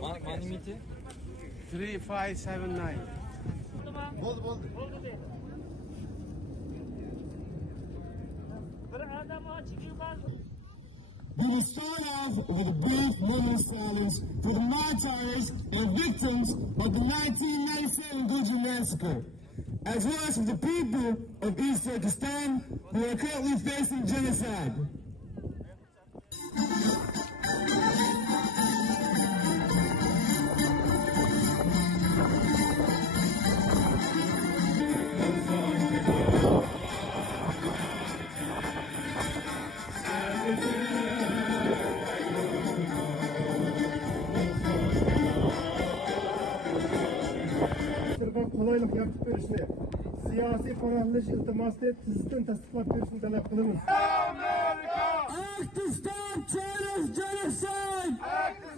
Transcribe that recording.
Money 3579. We will start off with a brief moment of silence for the martyrs and victims of the 1997 Uyghur massacre, as well as for the people of East Turkestan who are currently facing genocide. Kolaylık yapıp verişini, siyasi paraleliş iltiması tizden tasdiqlab verişini talep kılınız. Act to stop China's genocide!